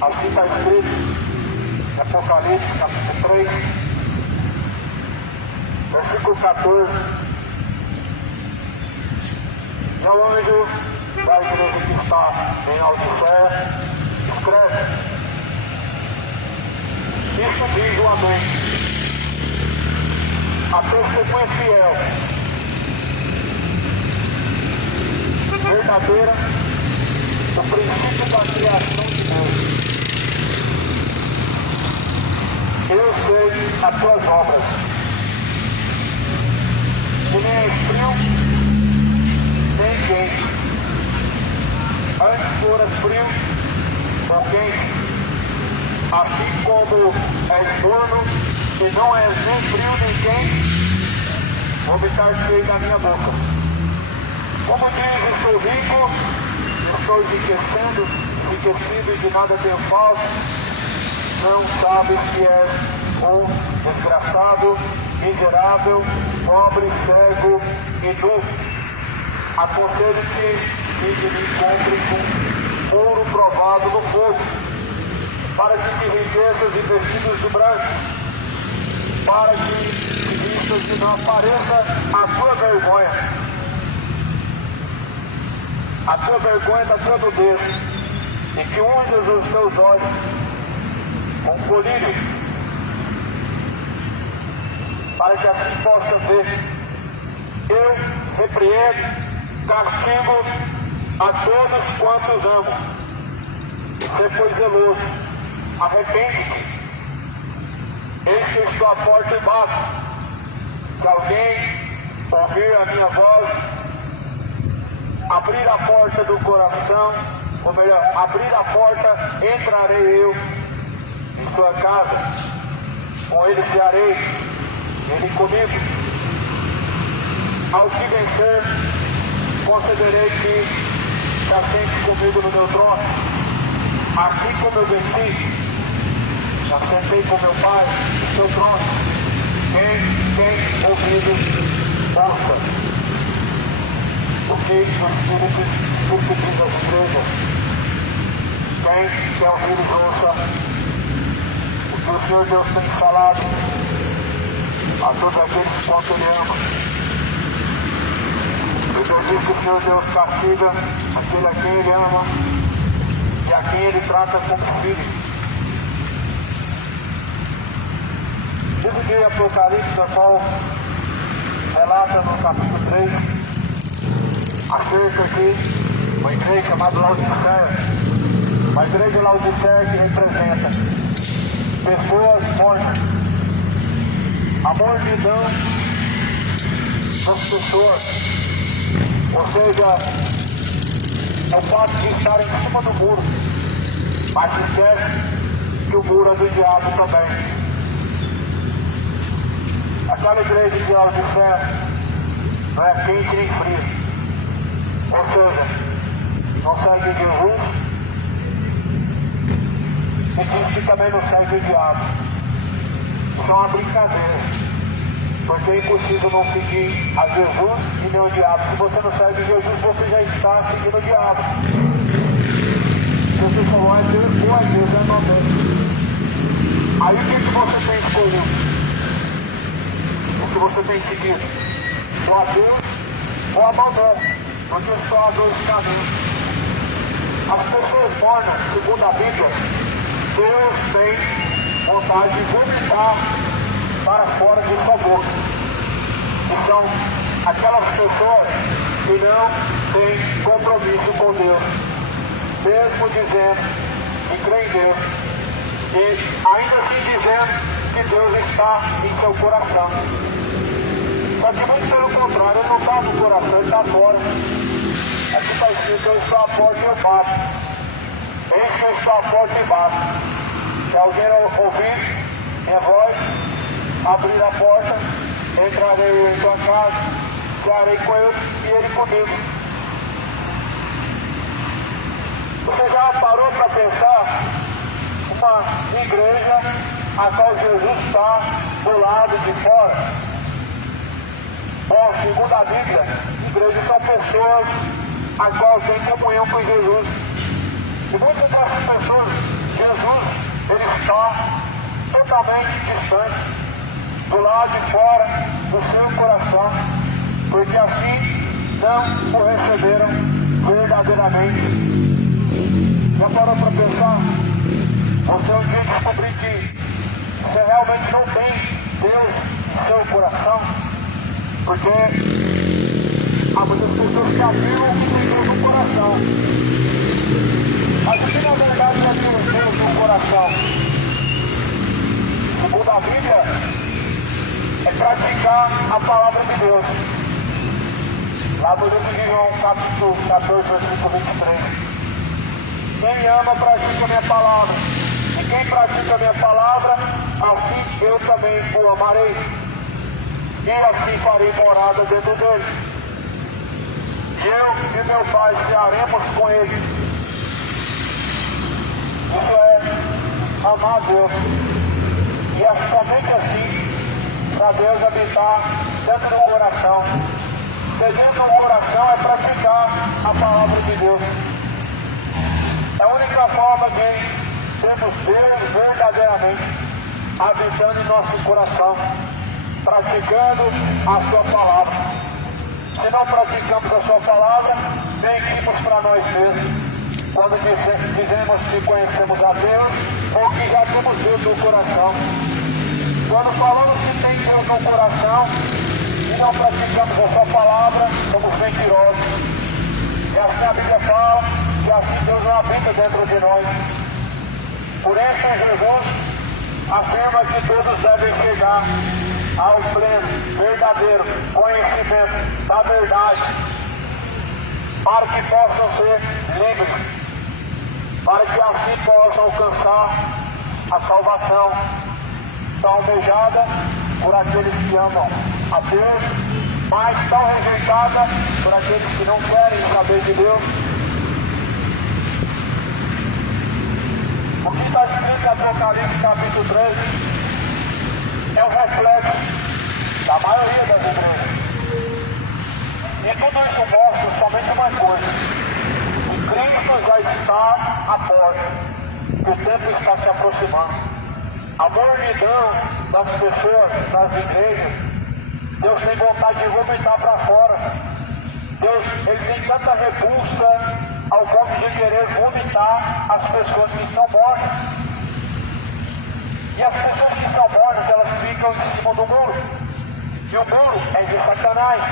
Assim está escrito em Apocalipse, capítulo 3, versículo 14. E o anjo da igreja que está em Laodiceia escreve: isso diz o Amém, a testemunha fiel, verdadeira, o princípio da criação de Deus. Eu sei as tuas obras, que nem és frio, nem quente. Antes foras frio ou quente, assim como és morno, e não és nem frio nem quente, vomitar-te-ei da minha boca. Como diz, sou rico, estou enriquecido e de nada tenho falta. Não sabes que és um desgraçado, miserável, pobre, cego e nu. Aconselho-te que me encontre com ouro provado no fogo, para que te riquezas e vestidos de branco, para que te vistas e não apareça a tua vergonha. A tua vergonha da tua nudez, e que unjas os teus olhos com colírio, para que assim possa ver. Eu repreendo, castigo a todos quantos amo. Sê, pois, zeloso, arrepende-te. Eis que eu estou à porta e bato. Se alguém ouvir a minha voz, abrir a porta do coração, ou melhor, abrir a porta, entrarei eu em sua casa, com ele cearei, ele comigo. Ao que vencer, concederei que se assente comigo no meu trono, assim como eu venci, me assentei com meu Pai no seu trono. Quem tem ouvido, ouça o que o Espírito diz às igrejas. Quem tem ouvido, ouça o Senhor Deus tem falado a todos aqueles quanto Ele ama. Eu digo que o Senhor Deus castiga aquele a quem Ele ama e a quem Ele trata como filho. Livro de Apocalipse, a qual relata no capítulo 3 acerca de uma igreja chamada Laodiceia. Uma igreja de Laodiceia que representa pessoas mortas, a mornidão das pessoas, ou seja, é o fato de estar em cima do muro, mas esquece que o muro é do diabo também. Aquela igreja de Laodiceia não é quente nem frio, ou seja, não segue Jesus, e diz que também não segue o diabo. Isso é uma brincadeira, porque é impossível não seguir a Jesus e nem o diabo. Se você não segue Jesus, você já está seguindo o diabo. Jesus falou: é Deus, ou é Deus, é não Deus. Aí o que você tem escolhido? O que você tem seguido? Só a Deus ou abandono? Porque só há dois caminhos. As pessoas mornas, segundo a Bíblia, Deus tem vontade de vomitar para fora de sua boca. E são aquelas pessoas que não têm compromisso com Deus, mesmo dizendo que crê em Deus, e ainda assim dizendo que Deus está em seu coração. Só que muito pelo contrário, ele não está no coração, ele está fora. Aqui está escrito: eu estou à porta e eu bato. Eis que eu estou à porta e bato. Se alguém ouvir minha voz, abrir a porta, entrarei eu em sua casa, cearei com ele e ele comigo. Você já parou para pensar uma igreja a qual Jesus está do lado de fora? Bom, segundo a Bíblia, igrejas são pessoas a qual têm comunhão com Jesus. E muitas dessas pessoas, Jesus está totalmente distante, do lado de fora do seu coração, porque assim não o receberam verdadeiramente. Já parou para pensar? Você um dia descobrir que você realmente não tem Deus no seu coração, porque há muitas pessoas que afirmam que tem Deus no coração, mas o que na verdade é ter Deus no coração? Segundo a Bíblia, é praticar a palavra de Deus. Lá no livro de João, capítulo 14, versículo 23. Quem ama, pratica a minha palavra. E quem pratica a minha palavra, assim eu também o amarei. E assim farei morada dentro dele. E eu e meu Pai cearemos com ele. Isso é amar a Deus. E é somente assim para Deus habitar dentro do coração. Ser dentro do coração é praticar a palavra de Deus. É a única forma de termos Deus verdadeiramente habitando em nosso coração, praticando a sua palavra. Se não praticamos a sua palavra, mentimos para nós mesmos. Quando dizemos que conhecemos a Deus ou que já temos Deus no coração. Quando falamos que tem Deus no coração e não praticamos a sua palavra, somos mentirosos. E assim a Bíblia fala que assim Deus não habita dentro de nós. Por isso Jesus afirma que todos devem chegar ao pleno, verdadeiro conhecimento da verdade, para que possam ser livres, para que assim possam alcançar a salvação tão almejada por aqueles que amam a Deus, mas tão rejeitada por aqueles que não querem saber de Deus. O que está escrito em Apocalipse capítulo 13 é o reflexo da maioria das igrejas. E tudo isso mostra somente uma coisa: que Cristo já está à porta, que o tempo está se aproximando. A mornidão das pessoas, das igrejas, Deus tem vontade de vomitar para fora. Deus, ele tem tanta repulsa ao ponto de querer vomitar as pessoas que são mortas. E as pessoas que são mortas, elas ficam em cima do muro. E o muro é de Satanás.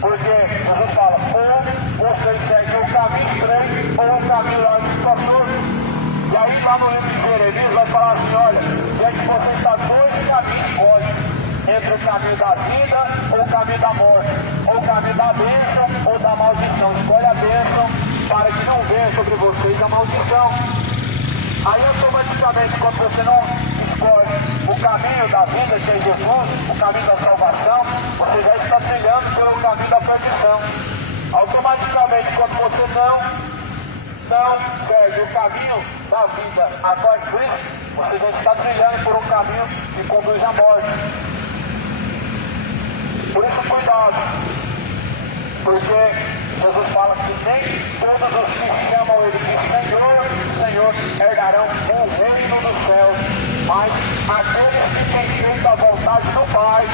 Porque Jesus fala, ou vocês seguem o caminho estreito ou o caminho lá espaçoso. E aí lá no livro de Jeremias vai falar assim, olha, gente, você está dois caminhos escolhe, entre o caminho da vida ou o caminho da morte, ou o caminho da bênção ou da maldição. Escolhe a bênção para que não venha sobre vocês a maldição. Aí automaticamente, quando você não escolhe o caminho da vida, que é Jesus, o caminho da salvação, você já está trilhando pelo caminho da perdição. Automaticamente, quando você não segue o caminho da vida após Cristo, você já está trilhando por um caminho que conduz à morte. Por isso, cuidado, porque Jesus fala que nem todos os que chamam Ele de Senhor, Senhor, herdarão o reino dos céus, mas aqueles que têm feito a vontade do Pai,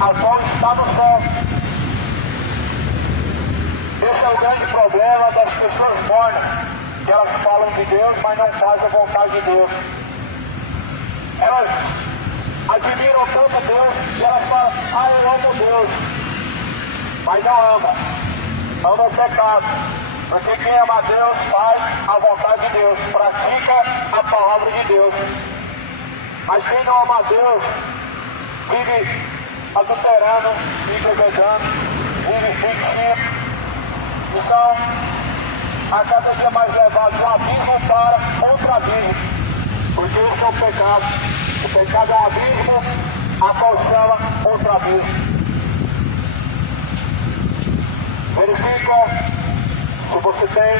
a qual está no céu. Esse é o grande problema das pessoas mornas, que elas falam de Deus, mas não fazem a vontade de Deus. Elas admiram tanto Deus, que elas falam, eu amo Deus, mas não ama. Ama o pecado, porque quem ama a Deus faz a vontade de Deus, pratica a palavra de Deus. Mas quem não ama a Deus, vive adulterando, vive bebendo, vive mentindo, e são a cada dia mais levados de um abismo para outro abismo, porque esse é o pecado. O pecado é um abismo, a qual chama outro abismo. Verificam se você tem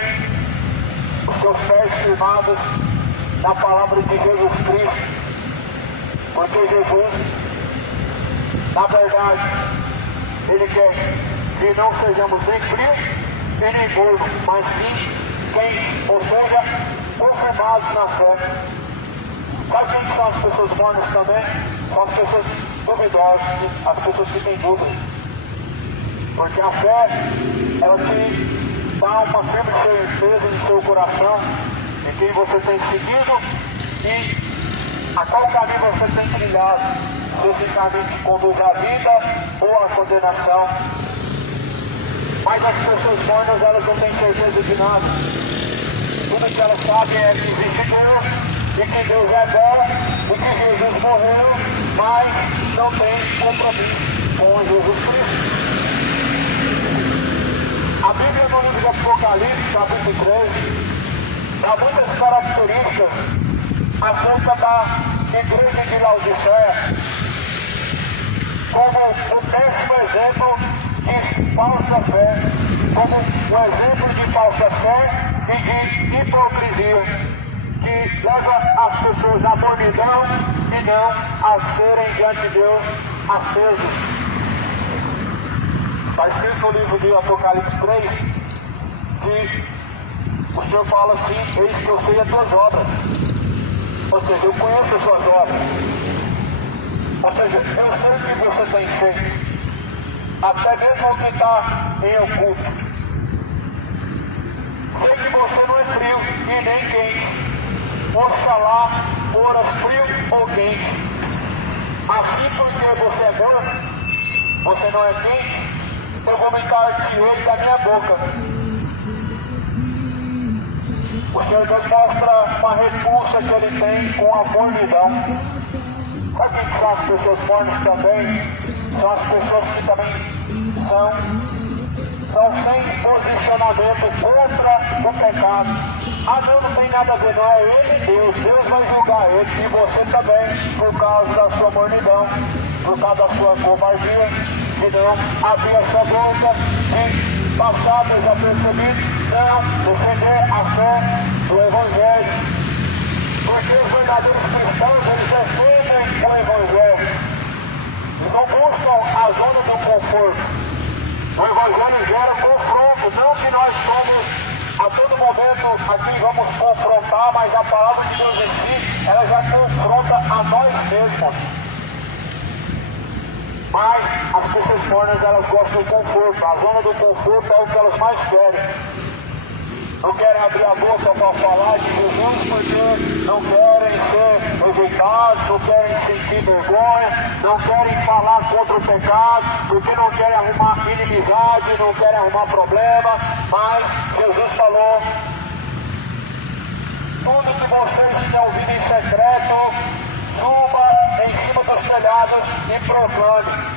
os seus pés firmados na palavra de Jesus Cristo, porque Jesus, na verdade, Ele quer que não sejamos nem frios e nem mornos, mas sim quentes, ou seja, confirmados na fé. Sabe quem são as pessoas mornas também? São as pessoas duvidosas, as pessoas que têm dúvidas. Porque a fé, ela te dá uma firme certeza em seu coração de quem você tem seguido e a qual caminho você tem trilhado. Se esse caminho te conduz à vida ou à condenação. Mas as pessoas mornas, elas não têm certeza de nada. Tudo que elas sabem é que existe Deus, e que Deus é bom, e que Jesus morreu, mas não tem compromisso com Jesus Cristo. A Bíblia no livro de Apocalipse, capítulo 3, dá muitas características acerca da igreja de Laodiceia, como um péssimo exemplo de falsa fé, como um exemplo de falsa fé e de hipocrisia, que leva as pessoas à mornidão e não a serem diante de Deus acesos. Está escrito no livro de Apocalipse 3 que o Senhor fala assim: eis que eu sei as tuas obras. Ou seja, eu conheço as suas obras. Ou seja, eu sei o que você tem feito. Até mesmo ao que está em oculto. Sei que você não é frio e nem quente. Oxalá foras frio ou quente. Assim, porque você é bom, você não é quente, eu vou me encartir ele da minha boca. O Senhor Deus mostra uma repulsa que ele tem com a mornidão. Sabe quem são as pessoas mornas também? São as pessoas que também são sem posicionamento contra o pecado. Ah, não tem nada a ver, não é ele, Deus vai julgar ele e você também, por causa da sua mornidão, por causa da sua covardia, que não abrir a sua boca e passar desapercebido, não defender a fé do Evangelho. Porque os verdadeiros cristãos, eles defendem o Evangelho. Eles não buscam a zona do conforto. O Evangelho gera confronto, não que nós somos a todo momento aqui vamos confrontar, mas a palavra de Deus em si, ela já confronta a nós mesmos. Mas as pessoas mornas, elas gostam do conforto. A zona do conforto é o que elas mais querem. Não querem abrir a boca para falar de Jesus porque não querem ser rejeitados, não querem sentir vergonha, não querem falar contra o pecado, porque não querem arrumar inimizade, não querem arrumar problema. Mas Jesus falou: tudo que vocês têm ouvido em secreto, suba em cima dos telhados e proclame.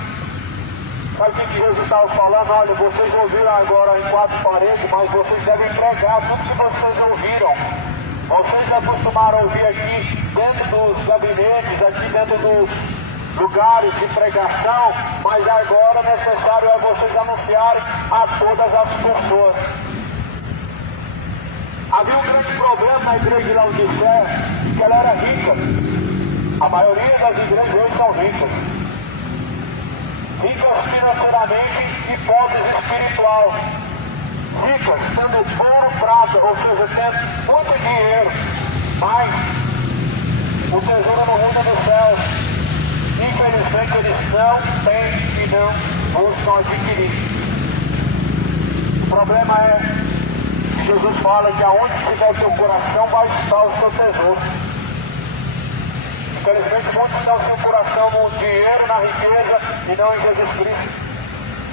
Sabe o que Jesus estava falando? Olha, vocês ouviram agora em quatro paredes, mas vocês devem pregar tudo que vocês ouviram. Vocês acostumaram a ouvir aqui dentro dos gabinetes, aqui dentro dos lugares de pregação, mas agora necessário é vocês anunciarem a todas as pessoas. Havia um grande problema na igreja de Laodiceia, que ela era rica. A maioria das igrejas hoje são ricas. Ricas financeiramente e pobres espiritual. Ricas tendo ouro, prata, ou seja, tendo muito dinheiro, mas o tesouro no reino dos céus, infelizmente eles não têm e não buscam adquirir. O problema é que Jesus fala que aonde estiver o teu coração vai estar o seu tesouro. Infelizmente, muitos têm o seu coração no dinheiro, na riqueza e não em Jesus Cristo.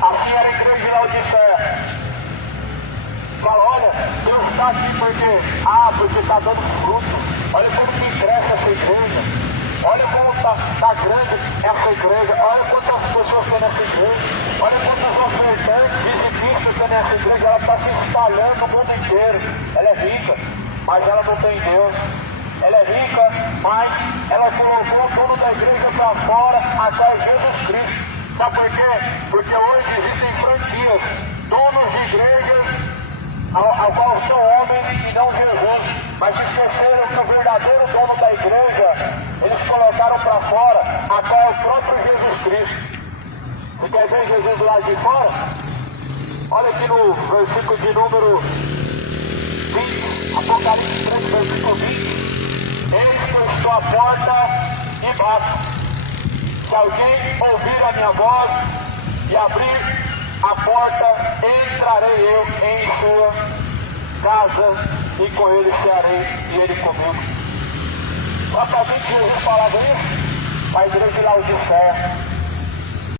Assim era a igreja de Laodiceia. Fala: olha, Deus está aqui porque está dando fruto. Olha como que cresce essa igreja. Olha como está grande essa igreja. Olha quantas pessoas tem nessa igreja. Olha quantas ofertantes dizimistas tem nessa igreja. Ela está se espalhando no mundo inteiro. Ela é rica, mas ela não tem Deus. Ela é rica, mas ela colocou tudo da igreja para fora até Jesus Cristo. Sabe por quê? Porque hoje existem franquias, donos de igrejas, ao qual são homens e não Jesus. Mas esqueceram que o verdadeiro dono da igreja, eles colocaram para fora, a qual é o próprio Jesus Cristo. E quer ver Jesus lá de fora? Olha aqui no versículo de número 20, Apocalipse 3, versículo 20. Eis que eu estou à porta e bato. Se alguém ouvir a minha voz e abrir a porta, entrarei eu em sua casa e com ele cearei e ele comigo. Nós sabemos que Jesus falava isso? A igreja de Laodiceia.